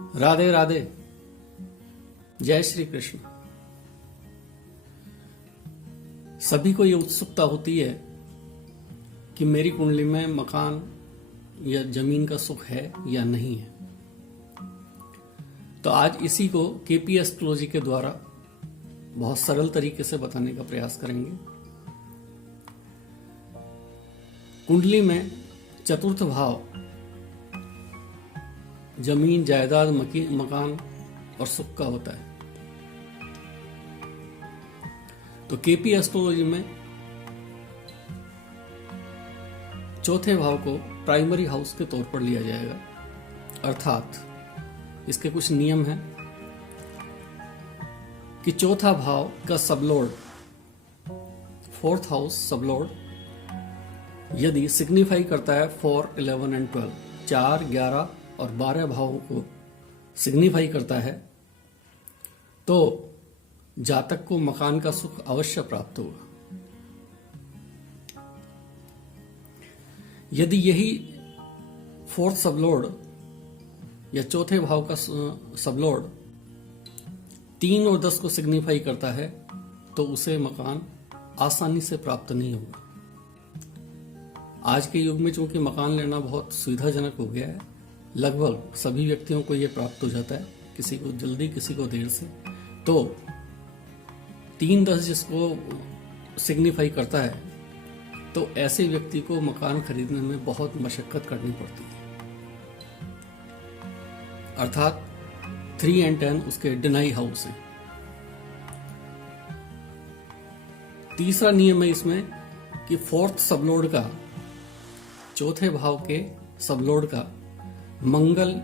राधे राधे। जय श्री कृष्ण। सभी को ये उत्सुकता होती है कि मेरी कुंडली में मकान या जमीन का सुख है या नहीं है। तो आज इसी को केपी एस्ट्रोलॉजी के द्वारा बहुत सरल तरीके से बताने का प्रयास करेंगे। कुंडली में चतुर्थ भाव जमीन, जायदाद, मकान और सुख का होता है। तो केपी एस्ट्रोलॉजी में चौथे भाव को प्राइमरी हाउस के तौर पर लिया जाएगा, अर्थात इसके कुछ नियम हैं कि चौथा भाव का सबलॉर्ड, फोर्थ हाउस सबलॉर्ड यदि सिग्निफाई करता है 4, 11 एंड 12, 4, 11 और 12 भावों को सिग्निफाई करता है, तो जातक को मकान का सुख अवश्य प्राप्त होगा। यदि यही फोर्थ सबलॉर्ड या चौथे भाव का सबलॉर्ड 3 और 10 को सिग्निफाई करता है, तो उसे मकान आसानी से प्राप्त नहीं होगा। आज के युग में चूंकि मकान लेना बहुत सुविधाजनक हो गया है, लगभग सभी व्यक्तियों को यह प्राप्त हो जाता है, किसी को जल्दी, किसी को देर से। तो 3, 10 जिसको सिग्निफाई करता है, तो ऐसे व्यक्ति को मकान खरीदने में बहुत मशक्कत करनी पड़ती है, अर्थात 3 और 10 उसके डिनाई हाउस है। तीसरा नियम है इसमें कि फोर्थ सबलॉर्ड का, चौथे भाव के सबलॉर्ड का मंगल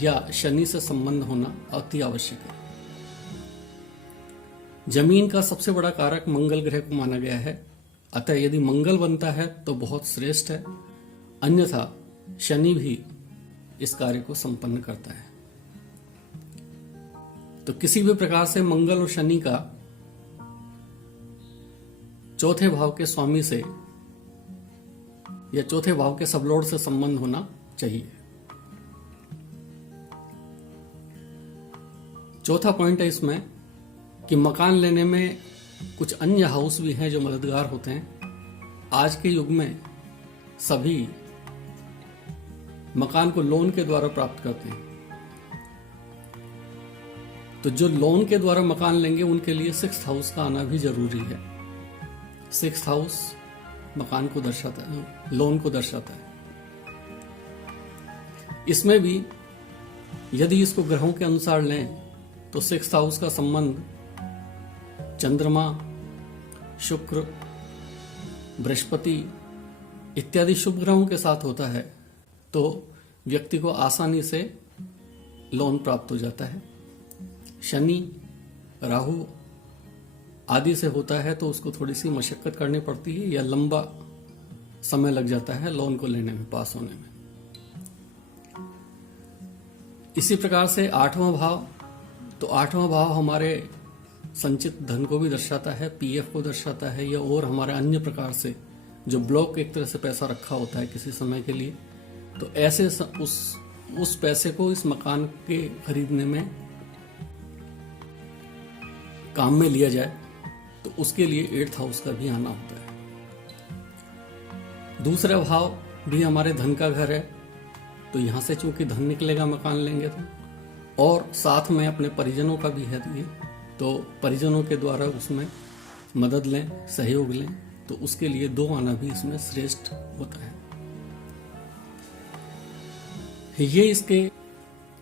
या शनि से संबंध होना अति आवश्यक है। जमीन का सबसे बड़ा कारक मंगल ग्रह को माना गया है, अतः यदि मंगल बनता है तो बहुत श्रेष्ठ है, अन्यथा शनि भी इस कार्य को संपन्न करता है। तो किसी भी प्रकार से मंगल और शनि का चौथे भाव के स्वामी से या चौथे भाव के सबलॉर्ड से संबंध होना चाहिए। चौथा पॉइंट है इसमें कि मकान लेने में कुछ अन्य हाउस भी हैं जो मददगार होते हैं। आज के युग में सभी मकान को लोन के द्वारा प्राप्त करते हैं, तो जो लोन के द्वारा मकान लेंगे उनके लिए 6th हाउस का आना भी जरूरी है। 6th हाउस मकान को दर्शाता है, लोन को दर्शाता है। इसमें भी यदि इसको ग्रहों के अनुसार लें तो 6th हाउस का संबंध चंद्रमा, शुक्र, बृहस्पति इत्यादि शुभ ग्रहों के साथ होता है, तो व्यक्ति को आसानी से लोन प्राप्त हो जाता है। शनि, राहु आदि से होता है तो उसको थोड़ी सी मशक्कत करनी पड़ती है या लंबा समय लग जाता है लोन को लेने में, पास होने में। इसी प्रकार से 8वां भाव, तो 8वां भाव हमारे संचित धन को भी दर्शाता है, पीएफ को दर्शाता है, या और हमारे अन्य प्रकार से जो ब्लॉक एक तरह से पैसा रखा होता है किसी समय के लिए, तो ऐसे उस पैसे को इस मकान के खरीदने में काम में लिया जाए, तो उसके लिए 8th हाउस का भी आना होता है। दूसरा भाव भी हमारे धन का घर है, तो यहां से चूंकि धन निकलेगा मकान लेंगे तो, और साथ में अपने परिजनों का भी है ये, तो परिजनों के द्वारा उसमें मदद लें, सहयोग लें, तो उसके लिए 2 आना भी इसमें श्रेष्ठ होता है। ये इसके,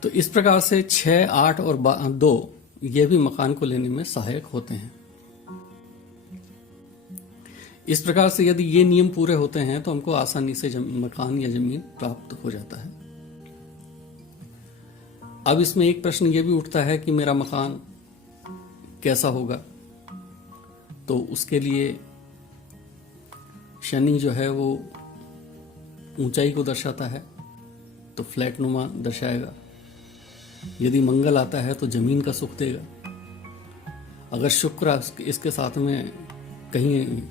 तो इस प्रकार से 6, 8 और 2 ये भी मकान को लेने में सहायक होते हैं। इस प्रकार से यदि ये नियम पूरे होते हैं तो हमको आसानी से मकान या जमीन प्राप्त हो जाता है। अब इसमें एक प्रश्न ये भी उठता है कि मेरा मकान कैसा होगा, तो उसके लिए शनि जो है वो ऊंचाई को दर्शाता है, तो फ्लैट नुमा दर्शाएगा। यदि मंगल आता है तो जमीन का सुख देगा। अगर शुक्र इसके साथ में कहीं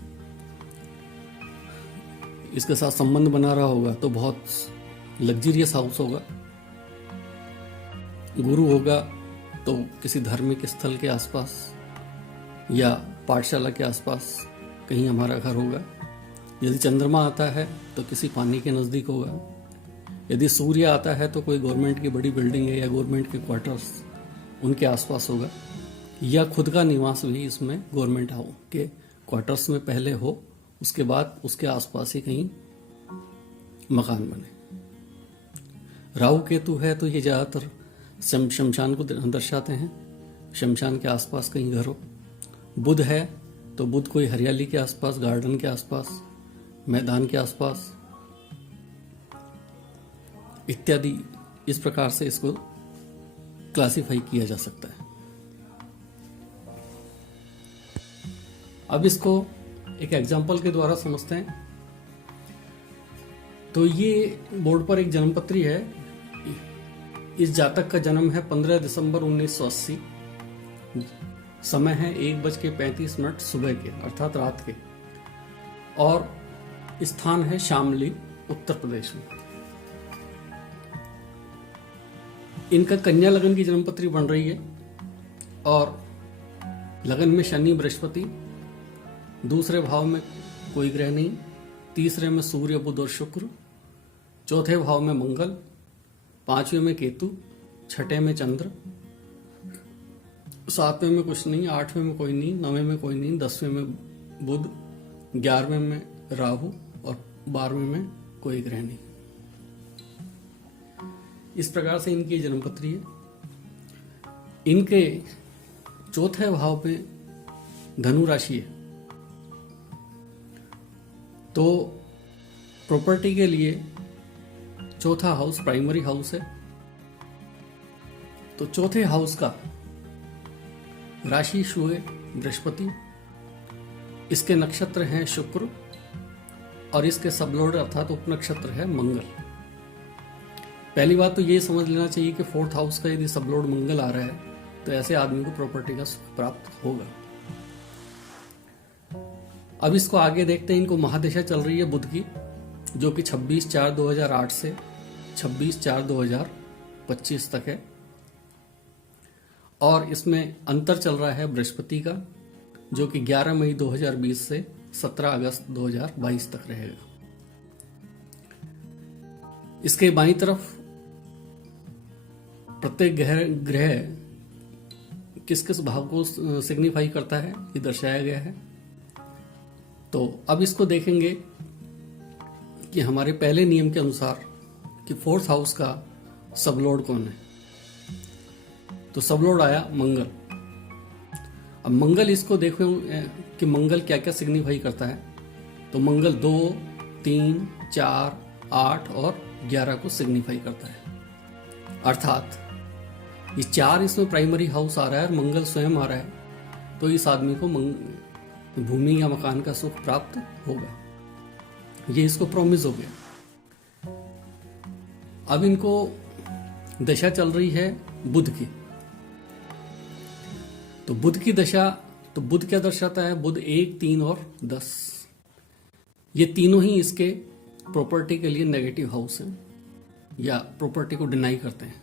इसके साथ संबंध बना रहा होगा तो बहुत लग्जरियस हाउस होगा। गुरु होगा तो किसी धार्मिक स्थल के आसपास या पाठशाला के आसपास कहीं हमारा घर होगा। यदि चंद्रमा आता है तो किसी पानी के नज़दीक होगा। यदि सूर्य आता है तो कोई गवर्नमेंट की बड़ी बिल्डिंग है या गवर्नमेंट के क्वार्टर्स उनके आसपास होगा, या खुद का निवास भी इसमें गवर्नमेंट हाउस के क्वार्टर्स में पहले हो, उसके बाद उसके आसपास ही कहीं मकान बने। राहु केतु है तो ये ज़्यादातर शमशान को दर्शाते हैं, शमशान के आसपास कहीं घर हो। बुध है तो बुध कोई हरियाली के आसपास, गार्डन के आसपास, मैदान के आसपास इत्यादि, इस प्रकार से इसको क्लासिफाई किया जा सकता है। अब इसको एक एग्जाम्पल के द्वारा समझते हैं। तो ये बोर्ड पर एक जन्मपत्री है। इस जातक का जन्म है 15 दिसंबर 1980। समय है 1:35 सुबह के, अर्थात रात के, और स्थान है शामली, उत्तर प्रदेश में। इनका कन्या लगन की जन्मपत्री बन रही है और लगन में शनि बृहस्पति, दूसरे भाव में कोई ग्रह नहीं, तीसरे में सूर्य बुध और शुक्र, चौथे भाव में मंगल, पांचवें में केतु, छठे में चंद्र, सातवें में कुछ नहीं, आठवें में कोई नहीं, नवें में कोई नहीं, 10वें में बुध, 11वें में राहु और 12वें में कोई ग्रह नहीं। इस प्रकार से इनकी जन्मपत्री है। इनके चौथे भाव में धनु राशि है, तो प्रॉपर्टी के लिए चौथा हाउस प्राइमरी हाउस है। तो चौथे हाउस का राशि शु है बृहस्पति, इसके नक्षत्र हैं शुक्र और इसके सबलॉर्ड अर्थात उपनक्षत्र है मंगल। पहली बात तो ये समझ लेना चाहिए कि फोर्थ हाउस का यदि सबलॉर्ड मंगल आ रहा है तो ऐसे आदमी को प्रॉपर्टी का सुख प्राप्त होगा। अब इसको आगे देखते हैं। इनको महादशा चल रही है बुध की, जो कि 26/4/2008 से 26/4/2025 तक है, और इसमें अंतर चल रहा है बृहस्पति का, जो कि 11 मई 2020 से 17 अगस्त 2022 तक रहेगा। इसके बाईं तरफ प्रत्येक ग्रह किस किस भाव को सिग्निफाई करता है ये दर्शाया गया है। तो अब इसको देखेंगे कि हमारे पहले नियम के अनुसार कि फोर्थ हाउस का सबलॉर्ड कौन है। तो सबलॉर्ड आया मंगल। अब मंगल, इसको देखो कि मंगल क्या क्या सिग्निफाई करता है। तो मंगल 2, 3, 4, 8 और 11 को सिग्निफाई करता है। अर्थात ये 4 इसमें प्राइमरी हाउस आ रहा है और मंगल स्वयं आ रहा है, तो इस आदमी को भूमि या मकान का सुख प्राप्त होगा। ये इसको प्रॉमिस हो गया। अब इनको दशा चल रही है बुध की। तो बुध की दशा, तो बुध क्या दर्शाता है? बुध 1, 3 और 10, ये तीनों ही इसके प्रॉपर्टी के लिए नेगेटिव हाउस हैं या प्रॉपर्टी को डिनाई करते हैं।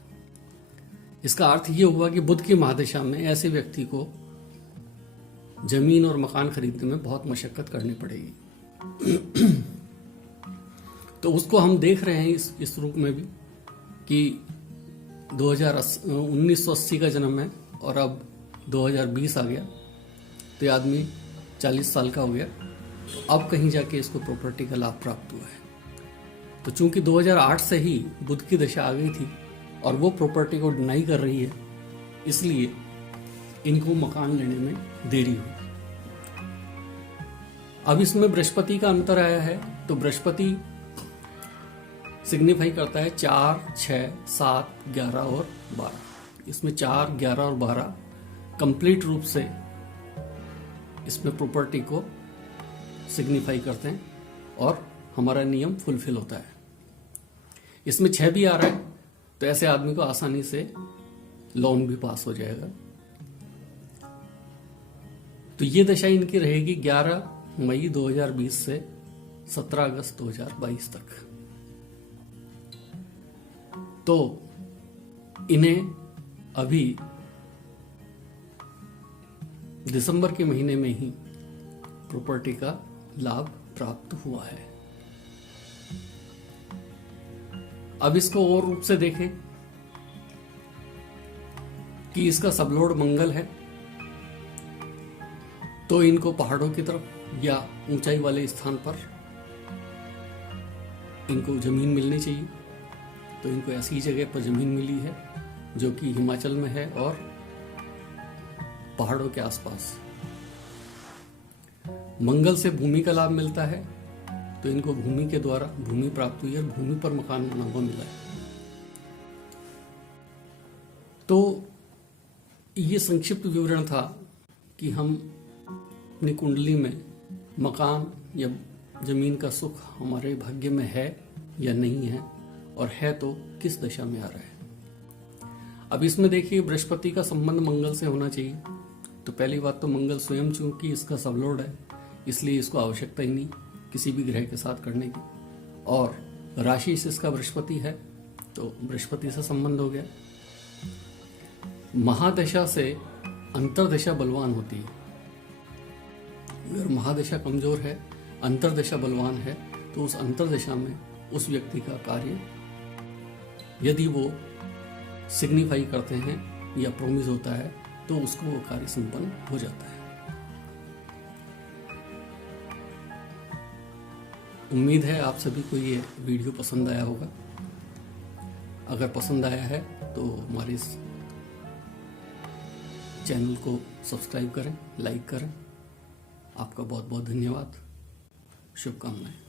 इसका अर्थ ये हुआ कि बुध की महादशा में ऐसे व्यक्ति को जमीन और मकान खरीदने में बहुत मशक्कत करनी पड़ेगी। तो उसको हम देख रहे हैं इस रूप में भी कि 1980 का जन्म है और अब 2020 आ गया, तो ये आदमी 40 साल का हो गया। तो अब कहीं जाके इसको प्रॉपर्टी का लाभ प्राप्त हुआ है। तो चूंकि 2008 से ही बुध की दशा आ गई थी और वो प्रॉपर्टी को डिनाई कर रही है, इसलिए इनको मकान लेने में देरी हुई। अब इसमें बृहस्पति का अंतर आया है। तो बृहस्पति सिग्निफाई करता है 4, 6, 7, 11 और 12। इसमें 4, 11 और 12 कंप्लीट रूप से इसमें प्रॉपर्टी को सिग्निफाई करते हैं और हमारा नियम फुलफिल होता है। इसमें 6 भी आ रहा है, तो ऐसे आदमी को आसानी से लोन भी पास हो जाएगा। तो ये दशा इनकी रहेगी 11 मई 2020 से 17 अगस्त 2022 तक। तो इन्हें अभी दिसंबर के महीने में ही प्रॉपर्टी का लाभ प्राप्त हुआ है। अब इसको और रूप से देखें कि इसका सबलॉर्ड मंगल है, तो इनको पहाड़ों की तरफ या ऊंचाई वाले स्थान पर इनको जमीन मिलनी चाहिए। तो इनको ऐसी जगह पर जमीन मिली है जो कि हिमाचल में है और पहाड़ों के आसपास। मंगल से भूमि का लाभ मिलता है, तो इनको भूमि के द्वारा भूमि प्राप्त हुई और भूमि पर मकान बना हुआ मिला है। तो ये संक्षिप्त विवरण था कि हम अपनी कुंडली में मकान या जमीन का सुख हमारे भाग्य में है या नहीं है, और है तो किस दशा में आ रहा है। अब इसमें देखिए, बृहस्पति का संबंध मंगल से होना चाहिए। तो पहली बात तो मंगल स्वयं चूंकि इसका सबलॉर्ड है, इसलिए इसको आवश्यकता ही नहीं किसी भी ग्रह के साथ करने की। और राशि से इसका बृहस्पति है, तो बृहस्पति से संबंध हो गया। महादशा से अंतरदशा बलवान होती है। अगर महादशा कमजोर है, अंतरदशा बलवान है, तो उस अंतरदशा में उस व्यक्ति का कार्य यदि वो सिग्निफाई करते हैं या प्रोमिस होता है, तो उसको वो कार्य संपन्न हो जाता है। उम्मीद है आप सभी को ये वीडियो पसंद आया होगा। अगर पसंद आया है तो हमारे इस चैनल को सब्सक्राइब करें, लाइक करें। आपका बहुत बहुत धन्यवाद। शुभकामनाएं।